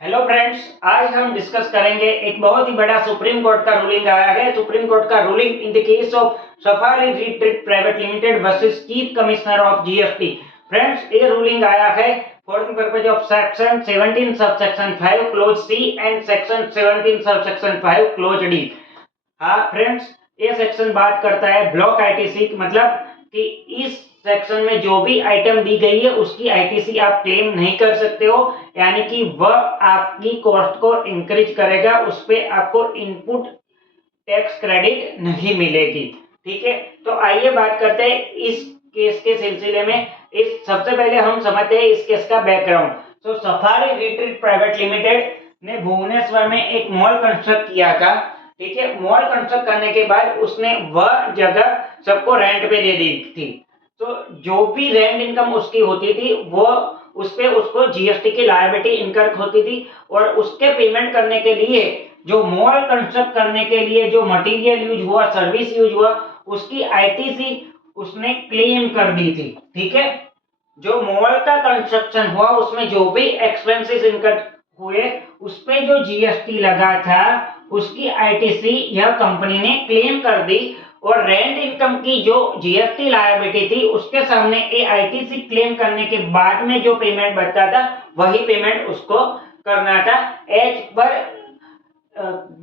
Hello friends, आज हम discuss करेंगे एक बहुत ही बड़ा सुप्रीम कोर्ट का रूलिंग आया है। सुप्रीम कोर्ट का ruling in the case of safari retreat private limited versus chief commissioner of GST. Friends, ये रूलिंग आया है for the purpose of section 17 subsection 5 clause C and section 17 subsection 5 clause D. हाँ friends, ये section बात करता है block ITC, मतलब कि इस सेक्शन में जो भी आइटम दी गई है उसकी आईटीसी आप क्लेम नहीं कर सकते हो, यानी कि वह आपकी कॉस्ट को इंक्रीज करेगा, उस पे आपको इनपुट टैक्स क्रेडिट नहीं मिलेगी। ठीक है, तो आइए बात करते हैं इस केस के सिलसिले में। इस सबसे पहले हम समझते हैं इस केस का बैकग्राउंड। तो सफारी रिट्रीट प्राइवेट लिमिटेड ने भुवनेश्वर में एक मॉल कंस्ट्रक्ट किया था। ठीक है, मॉल कंस्ट्रक्ट करने के बाद उसने वह जगह सबको रेंट पे दे दी थी। तो जो भी रेंट इनकम उसकी होती थी वो उस पे उसको जीएसटी की लायबिलिटी इनकर होती थी, और उसके पेमेंट करने के लिए जो मॉल कंस्ट्रक्ट करने के लिए जो मटेरियल यूज हुआ, सर्विस यूज हुआ, उसकी आईटीसी उसने क्लेम कर दी थी। ठीक है, जो मॉल का कंस्ट्रक्शन हुआ उसमें जो भी एक्सपेंसेस इनकर हुए उस पे जो जीएसटी लगा था उसकी आईटीसी यह कंपनी ने क्लेम कर दी, और रेंट इनकम की जो जीएसटी लायबिलिटी थी उसके सामने ये आईटीसी क्लेम करने के बाद में जो पेमेंट बचता था वही पेमेंट उसको करना था as per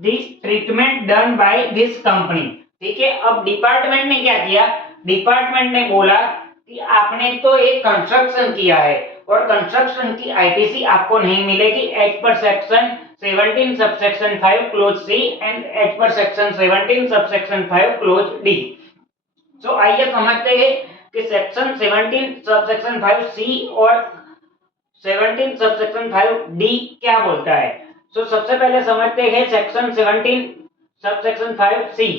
this treatment done by this company. ठीक है, अब डिपार्टमेंट ने क्या किया? डिपार्टमेंट ने बोला कि आपने तो एक कंस्ट्रक्शन किया है और कंस्ट्रक्शन की आईटीसी आपको नहीं मिलेगी as per section 17 subsection 5 clause C and as per section 17 subsection 5 clause d. So आइए समझते हैं कि सेक्शन 17 सबसेक्शन 5 सी और 17 सबसेक्शन 5 डी क्या बोलता है। सो सबसे पहले समझते हैं सेक्शन 17 सबसेक्शन 5 सी।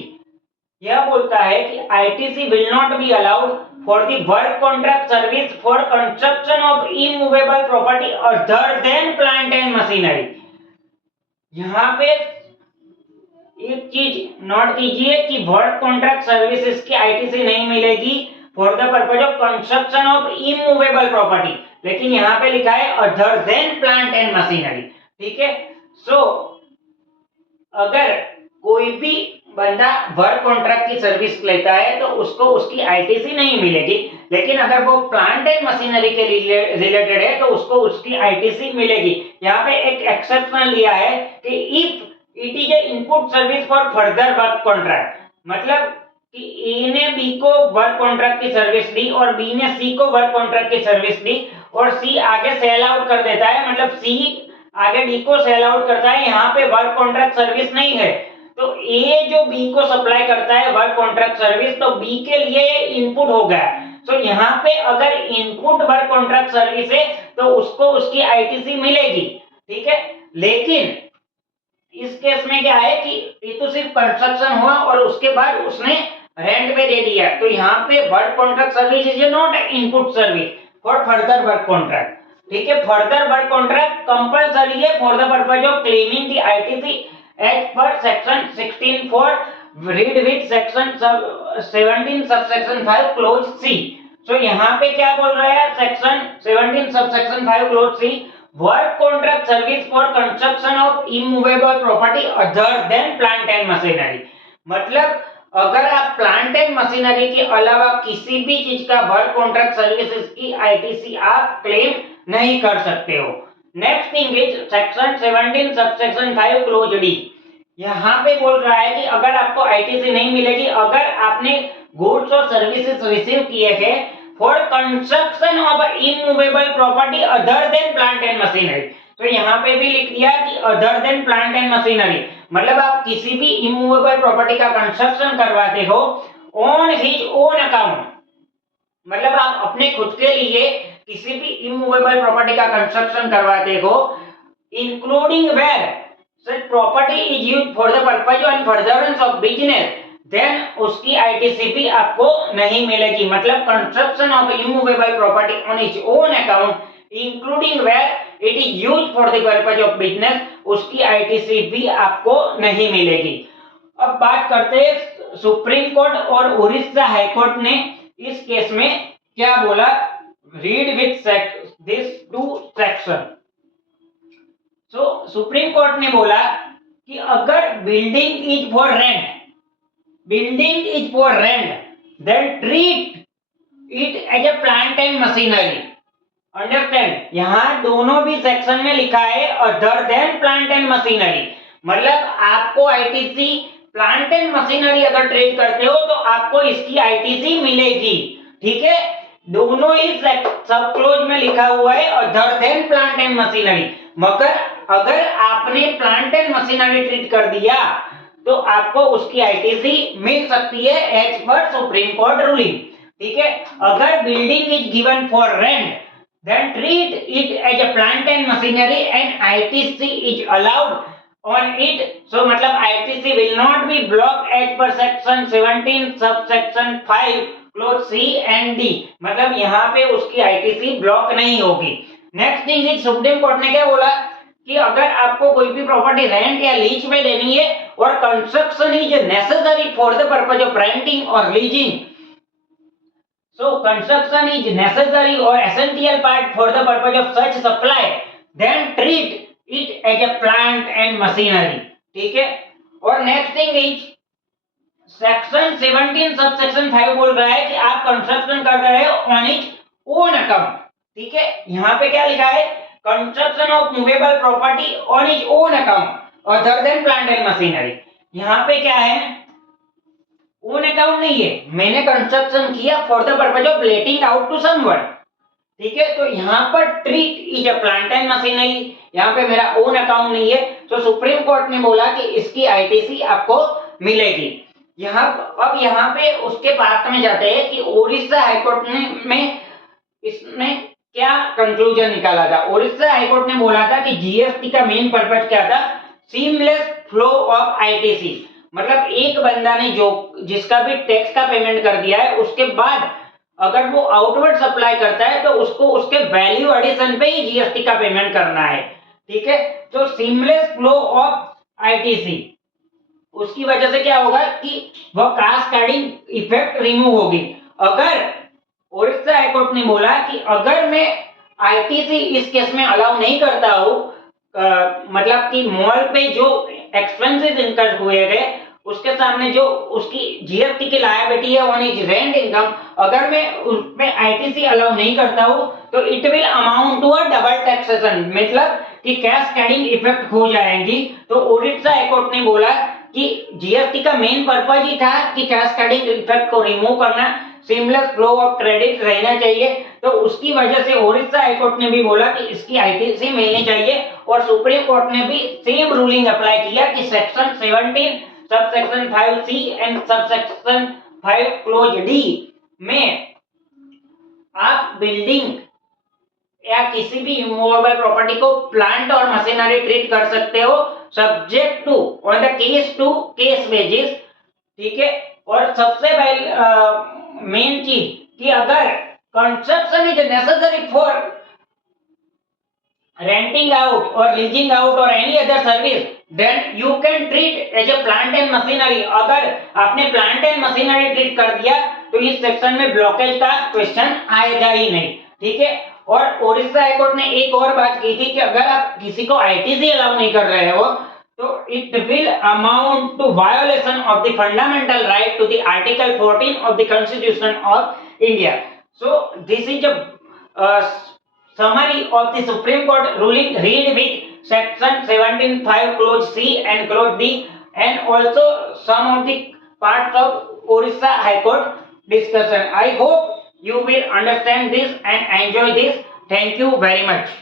यह बोलता है कि ITC will not be allowed for the work contract service for construction of immovable property other than plant and machinery. यहाँ पे एक चीज नोट कीजिए कि वर्क कॉन्ट्रैक्ट सर्विसेज की आईटीसी नहीं मिलेगी for the purpose of construction of immovable property, लेकिन यहाँ पे लिखा है other than plant and machinery. ठीक है, सो अगर कोई भी बंदा वर्क कॉन्ट्रैक्ट की सर्विस लेता है तो उसको उसकी आईटीसी नहीं मिलेगी, लेकिन अगर वो प्लांट एंड मशीनरी के रिलेटेड है तो उसको उसकी आईटीसी मिलेगी। यहाँ पे एक एक्सेप्शन लिया है कि if it is a input service for further work contract, मतलब कि ए ने बी को वर्क कॉन्ट्रैक्ट की सर्विस दी और बी ने सी को वर्क कॉन्ट्रैक्ट की सर्विस दी, और सी आगे सेल आउट कर देता है, मतलब सी आगे डी को सेल आउट करता है, यहाँ पे वर्क कॉन्ट्रैक्ट सर्विस नहीं है, तो ए जो बी को सप्लाई करता है वर्क कॉन्ट्रैक्ट सर्विस, तो बी के लिए इनपुट हो गया। तो यहाँ पे अगर इनपुट वर्क कॉन्ट्रैक्ट सर्विस है तो उसको उसकी आईटीसी मिलेगी। ठीक है, लेकिन इस केस में क्या है कि ये तो सिर्फ कंस्ट्रक्शन हुआ और उसके बाद उसने रेंट पे दे दिया, तो यहाँ पे work contract service is not input service for further work contract. ठीक है, फर्दर वर्क कॉन्ट्रैक्ट कंपलसरी है for the purpose of claiming the ITC as per section 16 for read with section 17 subsection 5 clause c. So यहाँ पे क्या बोल रहा है section 17 subsection 5 clause c, work contract service for construction of immovable property other than plant and machinery. मतलब अगर आप plant and machinery के अलावा किसी भी चीज का वर्क कॉन्ट्रैक्ट सर्विसेज की आईटीसी आप क्लेम नहीं कर सकते हो। Next thing is section 17 subsection 5 clause D. यहाँ पे बोल रहा है कि अगर आपको आईटीसी नहीं मिलेगी अगर आपने गुड्स और सर्विसेज रिसीव किए हैं for construction of immovable property other than plant and machinery. तो यहाँ पे भी लिख दिया कि other than plant and machinery, मतलब आप किसी भी इमूवेबल प्रॉपर्टी का कंस्ट्रक्शन करवाते हो ऑन हिज ओन अकाउंट, मतलब आप अपने खुद के लिए किसी भी इमूवेबल प्रॉपर्टी का कंस्ट्रक्शन करवाते हो, including where such property is used for the purpose and furtherance of business, then उसकी आईटीसी भी आपको नहीं मिलेगी। मतलब construction of immovable property on its own account including where it is used for the purpose of business, उसकी ITC भी आपको नहीं मिलेगी। अब बात करते हैं सुप्रीम कोर्ट और उड़ीसा हाई कोर्ट ने इस केस में क्या बोला। Read with this two section. So supreme court ने बोला कि अगर building is for rent then treat it as a plant and machinery. Understand, यहाँ दोनों भी सेक्शन में लिखा है other than plant and machinery, मतलब आपको आईटीसी प्लांट एंड मशीनरी अगर ट्रेड करते हो तो आपको इसकी आईटीसी मिलेगी। ठीक है, दोनों ही सब क्लोज में लिखा हुआ है other than plant and machinery, मगर अगर आपने प्लांट एंड मशीनरी ट्रीट कर दिया तो आपको उसकी आईटीसी मिल सकती है as per supreme court ruling. ठीक है, अगर building is given for rent then treat it as a plant and machinery and ITC is allowed on it, so मतलब ITC will not be blocked as per section 17 subsection 5 clause C and D, मतलब यहाँ पे उसकी ITC block नहीं होगी। Next thing is supreme court ने क्या बोला कि अगर आपको कोई भी प्रॉपर्टी रेंट या लीज में देनी है और construction is necessary for the purpose of renting और leasing, so construction is necessary or essential part for the purpose of such supply, then treat it as a plant and machinery। ठीक है, और next thing is section 17 subsection 5 बोल रहा है कि आप construction कर रहे हो ऑन इट्स ओन अकाउंट। ठीक है, यहाँ पे क्या लिखा है, construction of movable property on its own account other than plant and machinery. यहाँ पे क्या है, ओन अकाउंट नहीं है, मैंने कंस्ट्रक्शन किया for the purpose of letting out to someone. ठीक है, तो यहाँ पर treat is a plant and machinery, यहाँ पे मेरा ओन अकाउंट नहीं है, तो सुप्रीम कोर्ट ने बोला कि इसकी आईटीसी आपको मिलेगी। अब यहाँ पे उसके पार्ट में जाते हैं कि उड़ीसा हाईकोर्ट में इसमें क्या कंक्लूजन निकाला था। उड़ीसा हाईकोर्ट ने बोला था कि जीएसटी का मेन पर्पज क्या था, सीमलेस फ्लो ऑफ आईटीसी, मतलब एक बंदा ने जो जिसका भी टैक्स का पेमेंट कर दिया है उसके बाद अगर वो आउटवर्ड सप्लाई करता है तो उसको उसके वैल्यू एडिशन पे ही जीएसटी का पेमेंट करना है। ठीक है, तो सीमलेस फ्लो ऑफ आईटीसी, उसकी वजह से क्या होगा कि वह कास्केडिंग इफेक्ट रिमूव होगी। अगर उड़ीसा हाईकोर्ट ने बोला कि अगर मैं आईटीसी इस केस में अलाउ नहीं करता हूं, मतलब कि मॉल पे जो एक्सपेंसेस इनकर हुए गए उसके सामने जो उसकी जीएसटी की लायबिलिटी है ऑन इज रेंट इनकम, अगर मैं उसमें आईटीसी अलाउ नहीं करता हूं तो it will amount to a double taxation, मतलब कि कैस्केडिंग इफेक्ट हो जाएंगी। तो उड़ीसा हाईकोर्ट ने बोला कि जीएसटी का मेन पर्पज ही था कि कैस्केडिंग इफेक्ट को रिमूव करना, सीमलेस फ्लो ऑफ क्रेडिट रहना चाहिए, तो उसकी वजह से उड़ीसा हाईकोर्ट ने भी बोला कि इसकी आईटीसी मिलनी चाहिए। और सुप्रीम कोर्ट ने भी सेम रूलिंग अप्लाई किया कि section 17 subsection 5C and subsection 5 clause D में आप बिल्डिंग या किसी भी मूवेबल प्रॉपर्टी को प्लांट और मशीनरी ट्रीट कर सकते हो subject to on the case to case basis. ठीक है, और सबसे पहले मेन चीज कि अगर construction is necessary for renting out or leasing out or any other service, then you can treat as a plant and machinery। अगर आपने प्लांट एंड मशीनरी ट्रीट कर दिया तो इस सेक्शन में ब्लॉकेज का क्वेश्चन आएगा ही नहीं। ठीक है, और उड़ीसा हाईकोर्ट ने एक और बात की थी कि अगर आप किसी को आईटीसी अलाउ नहीं कर रहे हो तो it will amount to violation of the fundamental right to the article 14 of the constitution of India. So this is a summary of the Supreme Court ruling read with section 17(5) clause C and clause D, and also some of the parts of Orissa High Court discussion. I hope you will understand this and enjoy this. Thank you very much.